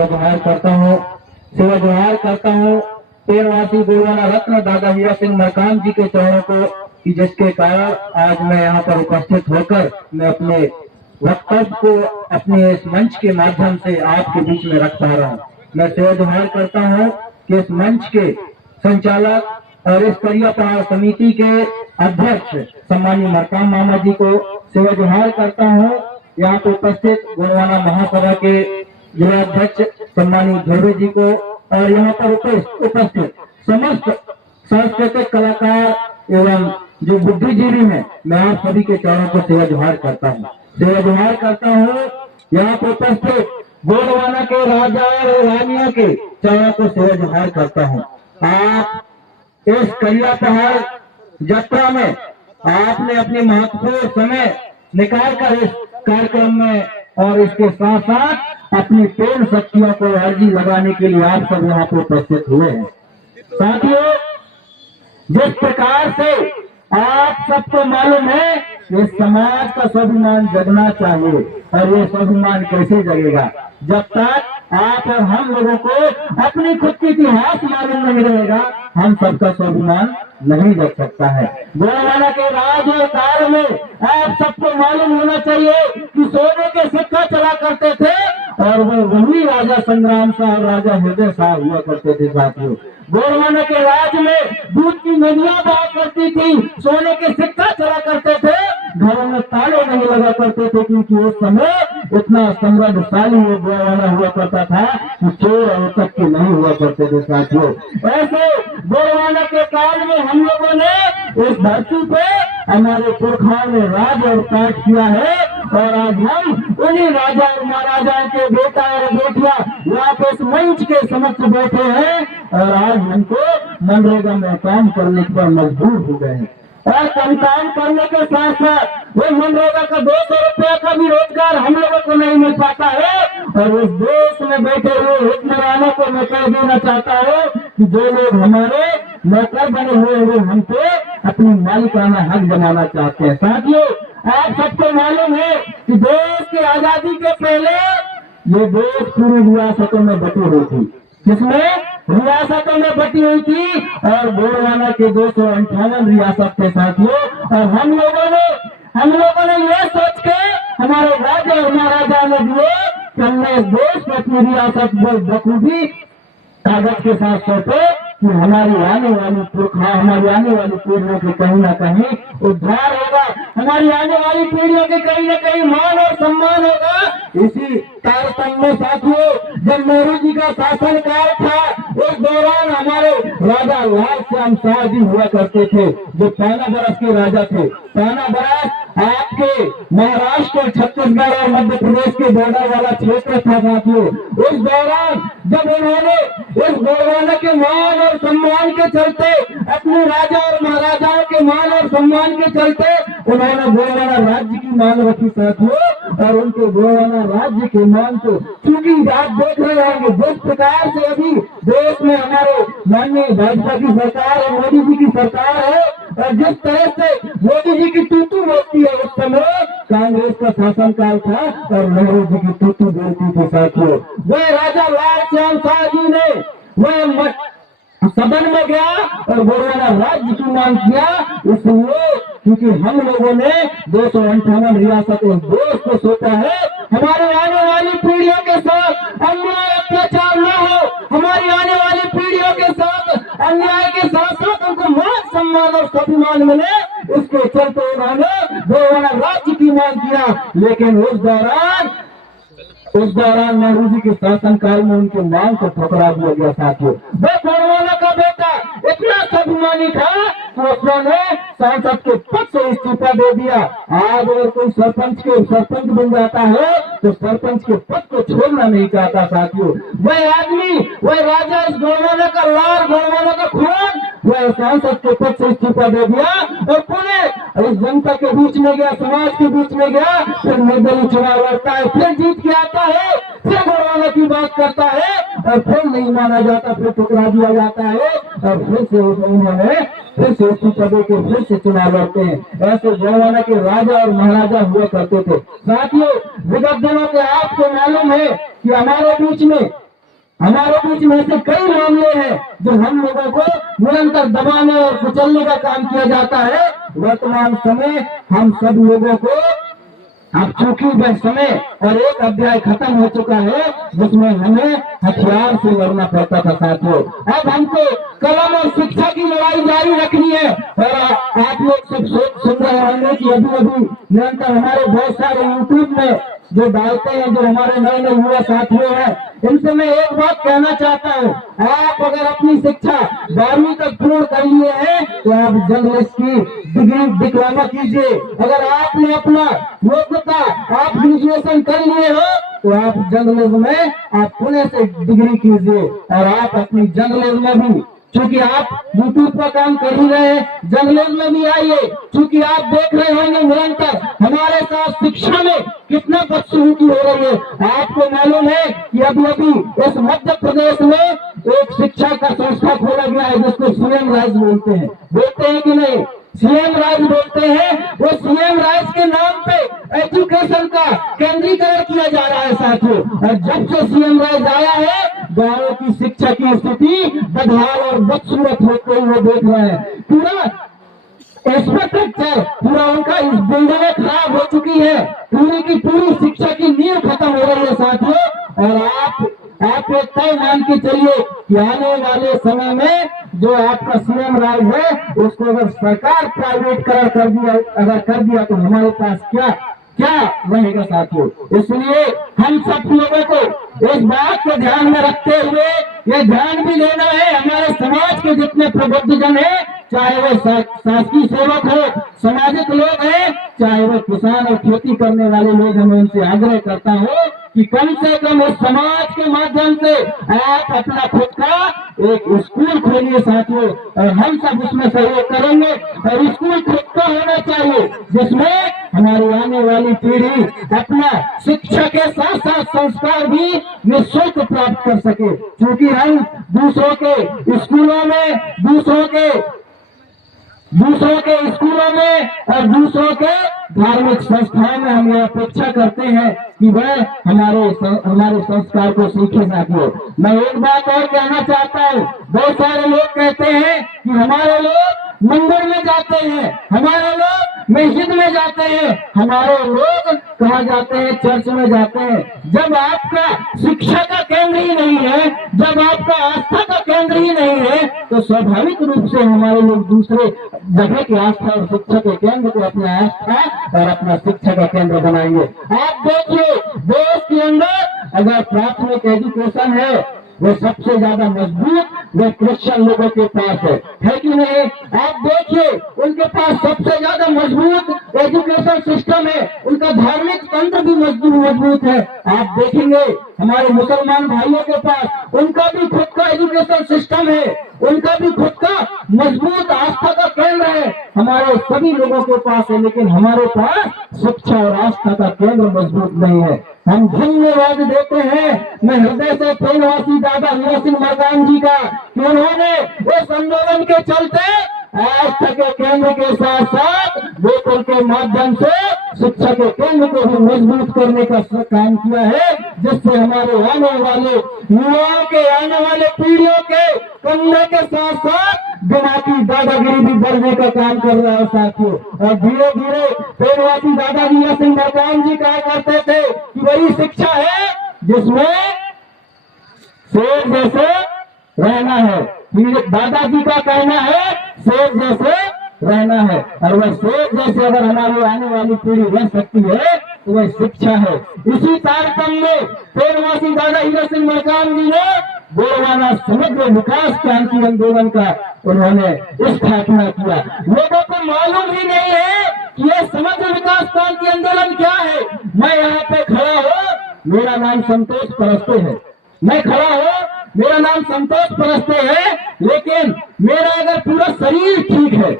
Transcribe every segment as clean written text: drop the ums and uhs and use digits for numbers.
सेवा जोहार करता हूँ। सेवा जोहार करता हूँ पेड़वासी गोलवाना रत्न दादा हीरा सिंह मरकाम जी के चरणों को, कि जिसके कारण आज मैं यहाँ पर उपस्थित होकर मैं अपने वक्तव्य को अपने इस मंच के माध्यम से आपके बीच में रख पा रहा हूँ। मैं सेवा जोहार करता हूँ कि इस मंच के संचालक और इस करिया पहाड़ समिति के अध्यक्ष सम्मानीय मरकाम मामा जी को सेवा जोहार करता हूँ। यहाँ पे उपस्थित गोलवाना महासभा के जिला अध्यक्ष सम्मानीय ध्रुव जी को और यहाँ पर उपस्थित समस्त सांस्कृतिक कलाकार एवं जो बुद्धिजीवी हैं, मैं आप सभी के चरणों को सेवा जोहार करता हूँ। सेवा जोहार करता हूँ यहाँ पर उपस्थित गोलवाना के राजा और रानियों के चरणों को सेवा जोहार करता हूँ। आप इस करिया पहाड़ यात्रा में आपने अपनी महत्वपूर्ण समय निकाल कर इस कार्यक्रम में और इसके साथ साथ अपनी पूर्ण शक्तियों को अर्जी लगाने के लिए आप सब यहाँ पर उपस्थित हुए हैं। साथियों, जिस प्रकार से आप सबको मालूम है कि समाज का स्वाभिमान जगना चाहिए, और ये स्वाभिमान कैसे जगेगा जब तक आप और हम लोगों को अपनी खुद की इतिहास मालूम नहीं रहेगा, हम सबका स्वाभिमान नहीं जग सकता है। गोलवाना के राज और काल में आप सबको मालूम होना चाहिए कि सोने के सिक्का चला करते थे और वो वही राजा संग्राम शाह और राजा हृदय शाह हुआ करते थे। साथियों, गोलवाना के राज में दूध की नदियां बहा करती थी, सोने के सिक्का चला करते थे, घरों में ताले नहीं लगा करते थे, क्योंकि उस समय इतना समृद्धशाली वो गोलवाना हुआ करता था कि चोर और तक के नहीं हुआ करते थे। साथियों, ऐसे गोलवाना के काल में हम लोगों ने इस धरती पे हमारे पुरखाओं ने राज और काट किया है, और आज हम उन्हीं राजा और महाराजाओं के बेटा और बेटियां यहाँ पे इस मंच के समक्ष बैठे हैं, और आज हमको मनरेगा में काम करने पर मजबूर हो गए हैं। और काम करने के साथ साथ वो मनरेगा का 200 रुपया का भी रोजगार हम लोगों को नहीं मिल पाता है। और उस देश में बैठे हुए हुक्मरानों को मैं कह देना चाहता हूँ कि जो लोग हमारे नौकर बने हुए वो हम पे अपनी मालिकाना हक बनाना चाहते हैं। साथियों, आप सबको मालूम है कि देश की आजादी के पहले ये देश पूरी रियासतों में बटी हुई थी, जिसमें रियासतों में बटी हुई थी, और गोलवाना के 258 रियासत थे। साथियों, और हम लोगों ने ये सोच के हमारे राजा और महाराजा ने दिए कि हमने इस देश में अपनी रियासत बखूबी कागज के साथ सौंपे कि हमारी आने वाली पीढ़ियों के कहीं ना कहीं उद्धार होगा, हमारी आने वाली पीढ़ियों के कहीं ना कहीं मान और सम्मान होगा। इसी तारतम्य में साथियों, जब नेहरू जी का शासनकाल था, उस दौरान हमारे राजा लाल श्याम शाह जी हुआ करते थे, जो ताना बरस के राजा थे। ताना बरस आपके महाराष्ट्र और छत्तीसगढ़ और मध्य प्रदेश के बॉर्डर वाला क्षेत्र था। साथियों, उस दौरान जब उन्होंने इस गोलवाना के मान और सम्मान के चलते, अपने राजा और महाराजाओं के मान और सम्मान के चलते उन्होंने गोलवाना राज्य की मांग रखी। साथियों, और उनके गोलवाना राज्य के मान को, क्योंकि आप देख रहे होंगे जिस प्रकार से अभी देश में हमारे माननीय भाजपा की सरकार और मोदी जी की सरकार है, और जिस तरह से मोदी जी की तूतू बोलती है, उस समय कांग्रेस का शासनकाल था और नेहरू जी की तूतू बोलती थी। साथियों, वह राजा लाल श्याम शाह जी ने वह सदन में गया और गोलवाना राज्य की मांग किया, इसलिए क्योंकि हम लोगों ने 258 रियासत इस देश को सौंपा है। हमारे आने वाली पीढ़ियों के साथ अन्याय अत्याचार न हो, हमारी आने वाली पीढ़ियों के साथ अन्याय के साथ साथ उनको मान सम्मान और स्वाभिमान मिले, इसके चलते उन्होंने गोलवाना राज्य की मांग किया। लेकिन उस दौरान नेहरू जी के शासनकाल में उनके मांग को ठुकरा दिया गया। साथियों, वह गोलवाना का बेटा इतना स्वाभिमानी था कि उसने सांसद के पद से इस्तीफा दे दिया। आज अगर कोई सरपंच बन जाता है तो सरपंच के पद को छोड़ना नहीं चाहता। साथियों, वह आदमी, वह राजा, इस गोलवाना का लाल, गोलवाना का खून, वह सांसद के पद से इस्तीफा दे दिया और पूरे इस जनता के बीच में गया, समाज के बीच में गया, फिर निर्दलीय चुनाव लड़ता है, फिर जीत के आता है, फिर गोलवाना की बात करता है और फिर नहीं माना जाता, फिर ठुकरा दिया जाता है और फिर से उन्होंने फिर से इस्तीफा दे के फिर से चुनाव लड़ते हैं। ऐसे गोलवाना के राजा और महाराजा हुआ करते थे। साथियों, विगत दिनों के आपको मालूम है कि हमारे बीच में हमारे बीच में ऐसे कई मामले हैं जो हम लोगों को निरंतर दबाने और कुचलने का काम किया जाता है। वर्तमान समय हम सब लोगों को अब चूंकि वह समय और एक अध्याय खत्म हो चुका है जिसमें हमें हथियार से लड़ना पड़ता था साथियों। अब हमको कलम और शिक्षा की लड़ाई जारी रखनी है। और आप लोग सब सुन रहे होंगे कि अभी अभी निरंतर हमारे बहुत सारे यूट्यूब में जो डालते हैं, जो हमारे नए नए युवा साथियों हैं, इनसे मैं एक बात कहना चाहता हूँ। आप अगर अपनी शिक्षा 12वीं तक पूर्ण कर लिए हैं तो आप जर्नलिस्ट की डिग्री डिप्लोमा कीजिए। अगर आपने अपना योग्यता आप ग्रेजुएशन कर लिए हो तो आप जर्नलिज्म में आप पुणे से डिग्री कीजिए। और आप अपनी जर्नलिज्म में भी, चूंकि आप यूट्यूब पर काम कर ही रहे हैं, जर्नलिज्म में भी आइए। चूंकि आप देख रहे होंगे निरंतर हमारे साथ शिक्षा में कितना बदसलूकी हो रही है। आपको मालूम है कि अभी अभी इस मध्य प्रदेश में एक शिक्षा का संस्था खोला गया है जिसको सीएम राइज बोलते हैं कि नहीं? सीएम राइज बोलते हैं। वो सीएम राइज के नाम पे एजुकेशन का केंद्रीकरण किया जा रहा है साथियों। और जब से सीएम राइज आया है गांवों की शिक्षा की स्थिति बदहाल और बदसूरत होते हुए देख रहे हैं। पूरा इंफ्रास्ट्रक्चर पूरा उनका इस बिल्डिंगें खराब हो चुकी है। पूरी की पूरी शिक्षा की नींव खत्म हो रही है साथियों। और आप एक तय मान के चलिए कि आने वाले समय में जो आपका सीएम राज है उसको अगर सरकार प्राइवेटकरण कर दिया तो हमारे पास क्या रहेगा साथियों। इसलिए हम सब लोगों को इस बात को ध्यान में रखते हुए ये ध्यान भी लेना है, हमारे समाज के जितने प्रबुद्धजन हैं, चाहे वो शासकीय सेवक हो, सामाजिक लोग हैं, चाहे वो किसान और खेती करने वाले लोग हैं, मैं उनसे आग्रह करता हूँ कि कम से कम इस समाज के माध्यम से आप अपना खुद का एक स्कूल खोलिए साथियों। और हम सब उसमें सहयोग करेंगे। और स्कूल खुद का होना चाहिए जिसमें हमारी आने वाली पीढ़ी अपना शिक्षा के साथ साथ संस्कार भी निःशुल्क प्राप्त कर सके। क्योंकि हम दूसरों के स्कूलों में, दूसरों के स्कूलों में और दूसरों के धार्मिक संस्थाओं में हम यह अपेक्षा करते हैं कि वह हमारे संस्कार को सीखे साथियों। मैं एक बात और कहना चाहता हूँ। बहुत सारे लोग कहते हैं कि हमारे लोग मंदिर में जाते हैं, हमारे लोग मस्जिद में जाते हैं, हमारे लोग कहाँ जाते हैं? चर्च में जाते हैं। जब आपका शिक्षा का केंद्र ही नहीं है, जब आपका आस्था का केंद्र ही नहीं है तो स्वाभाविक रूप से हमारे लोग दूसरे जगह की आस्था और शिक्षा के केंद्र को अपना आस्था और अपना शिक्षा का केंद्र बनाएंगे। आप देखिए देश के अंदर अगर प्राथमिक एजुकेशन है वो सबसे ज्यादा मजबूत वो क्रिश्चियन लोगों के पास है कि नहीं? आप देखिए उनके पास सबसे ज्यादा मजबूत एजुकेशन सिस्टम है, उनका धार्मिक तंत्र भी मजबूत है। आप देखेंगे हमारे मुसलमान भाइयों के पास उनका भी खुद का एजुकेशन सिस्टम है, उनका भी खुद का मजबूत आस्था का केंद्र है। हमारे सभी लोगों के पास है, लेकिन हमारे पास शिक्षा और आस्था का केंद्र मजबूत नहीं है। हम धन्यवाद देते हैं मैं हृदय से प्रेमवासी दादा हीरा सिंह मरकाम जी का कि उन्होंने इस आंदोलन के चलते आस्था के केंद्र के साथ साथ गोकुल के माध्यम से शिक्षा के केंद्र को भी मजबूत करने का काम किया है, जिससे हमारे आने वाले युवाओं के, आने वाले पीढ़ियों के कमरे के साथ साथ दिमागी दादागिरी भी बढ़ने का काम कर रहा है साथियों। और धीरे धीरे प्रेमवासी दादा हीरा सिंह मरकाम जी कहा करते थे कि वही शिक्षा है जिसमें शेर जैसे रहना है। दादाजी का कहना है शेर जैसे रहना है। और वह शेर जैसे अगर हमारी आने वाली पीढ़ी रह सकती है तो वह शिक्षा है। इसी तारतम्य में प्रेमवासी दादा हीरा सिंह मरकाम जी ने गोरवाना समग्र विकास क्रांति आंदोलन का उन्होंने स्थापना किया। लोगों को मालूम ही नहीं है कि यह समग्र विकास क्रांति आंदोलन क्या है। मैं यहाँ पे खड़ा हूँ, मेरा नाम संतोष परस्ते है, मैं खड़ा हूँ, मेरा नाम संतोष परस्ते है, लेकिन मेरा अगर पूरा शरीर ठीक है,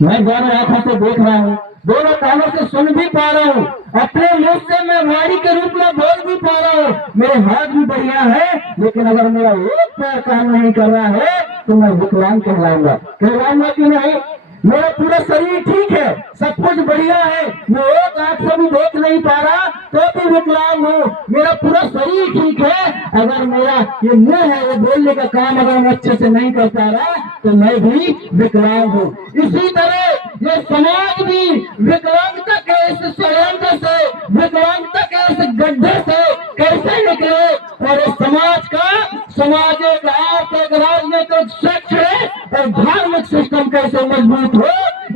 मैं दोनों आंखों से देख रहा हूँ, दोनों कानों से सुन भी पा रहा हूँ, अपने मुंह से मैं वाणी के रूप में बोल भी पा रहा हूँ, मेरे हाथ भी बढ़िया है, लेकिन अगर मेरा एक पैर काम नहीं कर रहा है तो मैं विकलांग कहलाऊंगा कि नहीं? मेरा पूरा शरीर ठीक है, सब कुछ बढ़िया है, मैं एक आंख से भी देख नहीं पा रहा तो भी विकलांग हूँ, मेरा पूरा शरीर ठीक है, अगर मेरा ये मुंह है वो बोलने का काम अगर मैं अच्छे से नहीं कर पा रहा तो मैं भी विकलांग हूँ। इसी तरह ये समाज भी विकलांगता के इस षड्यंत्र से, विकलांगता के इस गड्ढे से कैसे निकले और इस समाज एक आर्थिक राजनीतिक शैक्षणिक और धार्मिक सिस्टम कैसे मजबूत हो,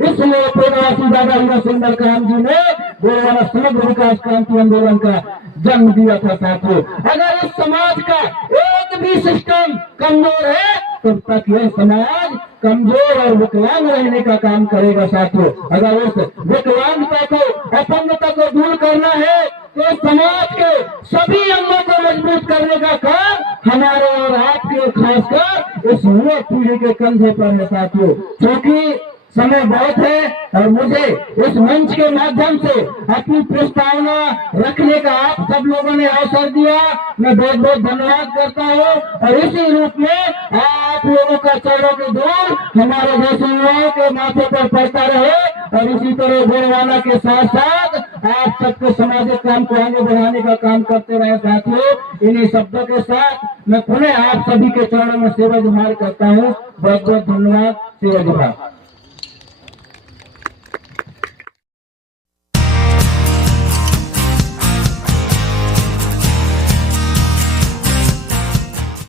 इसलिए पूर्णवासी दादा हीरा सिंह मरकाम जी ने गोलवाना समग्र विकास क्रांति आंदोलन का जन्म दिया था साथियों। अगर इस समाज का एक भी सिस्टम कमजोर है तब तक यह समाज कमजोर और विकलांग रहने का काम करेगा साथियों। अगर उस विकलांगता को, अपंगता को दूर करना है तो समाज के सभी अंगों को मजबूत करने का काम हमारे और आपके और खासकर इस युवा पीढ़ी के कंधे पर है साथियों। क्योंकि समय बहुत है और मुझे इस मंच के माध्यम से अपनी प्रस्तावना रखने का आप सब लोगों ने अवसर दिया, मैं बहुत बहुत धन्यवाद करता हूँ। और इसी रूप में आप लोगों का चरणों की धूल हमारे जैसे युवाओं के माथे पर पड़ता रहे और इसी तरह गोलवाना के साथ साथ आप सबके सामाजिक काम को आगे बढ़ाने का काम करते रहे साथियों। इन्हीं शब्दों के साथ मैं पुनः आप सभी के चरणों में सेवा गुहार करता हूँ। बहुत बहुत धन्यवाद। सेवा गुहार।